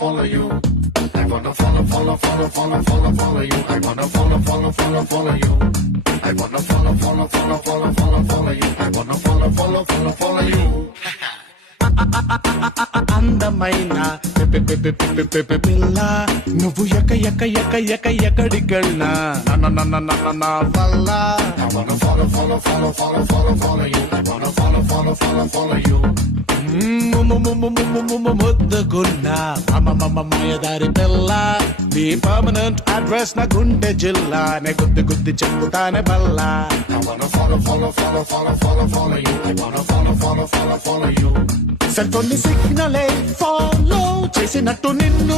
follow you. I wanna follow, follow, follow, follow, follow, follow you. I wanna follow, follow, follow, follow you. I wanna follow, follow, follow, follow, follow, follow you. I wanna follow, follow, follow, follow you. అందమైన పిల్ల నువ్వు ఎక్క ఎక్క ఎక్క ఎక్క ఎక్కడికెళ్ళినా నా వల్ల I wanna follow, follow, follow, follow, follow, follow you. I wanna follow, follow, follow, follow you. ముద్దుగున్నా మాయదారి పిల్ల నీ పర్మనెంట్ అడ్రస్ నా గుండె జిల్లా నే గుద్ది గుద్ది చెప్పుతానే Balla I wanna follow, follow, follow, follow, follow, follow you. I wanna follow, follow, follow, follow you. Cell phone ని సిగ్నలే ఫాలో చేసినట్టు నిన్ను